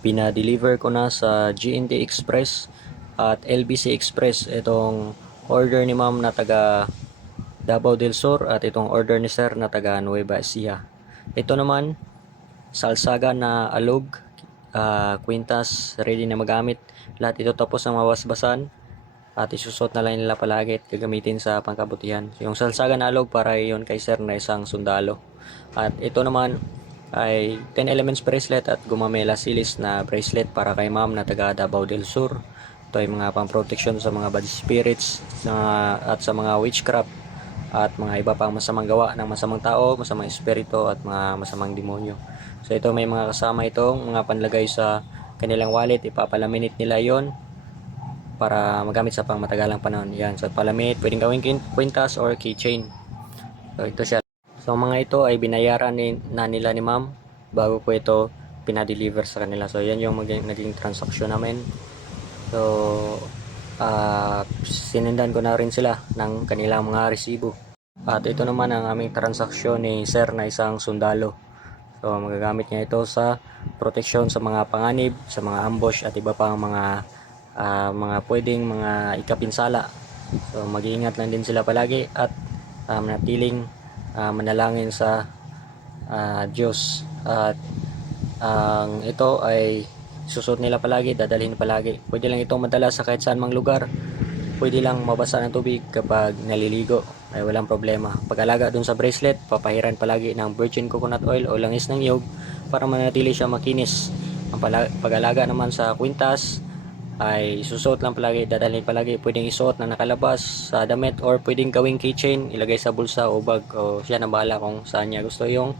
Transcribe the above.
pinadeliver ko na sa GNT Express at LBC Express itong order ni ma'am na taga Davao del Sur at itong order ni sir na taga Nueva Ecija. Ito naman, salsaga na alog, ah, kwintas, ready na magamit. Lahat ito tapos na mawasbasan at isusot na lang nila palagi at gagamitin sa pangkabutihan. Yung salsaga na alog para yon kay sir na isang sundalo. At ito naman ay 10 elements bracelet at gumamela silis na bracelet para kay ma'am na taga Davao del Sur. Ito ay mga pang-protection sa mga bad spirits na, at sa mga witchcraft at mga iba pang masamang gawa ng masamang tao, masamang espiritu at mga masamang demonyo. So ito may mga kasama itong mga panlagay sa kanilang wallet, ipapalaminate nila yon para magamit sa pangmatagalang panahon. Yan, so palaminate, pwedeng gawing kwintas or keychain. So ito siya. So mga ito ay binayaran ni, na nila ni ma'am bago po ito pinadeliver sa kanila. So yan yung maging, naging transaction namin. So ah sinendan ko na rin sila ng kanilang mga resibo. At ito naman ang aming transaksyon ni Sir na isang sundalo. So magagamit niya ito sa proteksyon sa mga panganib, sa mga ambush at iba pang mga ah, mga pwedeng mga ikapinsala. So mag-iingat lang din sila palagi at um, manatiling ah, manalangin sa ah, Diyos. At ang ito ay susot nila palagi, dadalhin palagi. Pwede lang itong madala sa kahit saan mang lugar. Pwede lang mabasa ng tubig kapag naliligo. Ay walang problema. Pag-alaga dun sa bracelet, papahiran palagi ng virgin coconut oil o langis ng niyog para manatili siya makinis. Ang pag-alaga naman sa kwintas ay susuot lang palagi, dadalhin palagi. Pwedeng isuot na nakalabas sa damit or pwedeng gawing keychain, ilagay sa bulsa o bag o siya na bahala kung saan niya gusto yung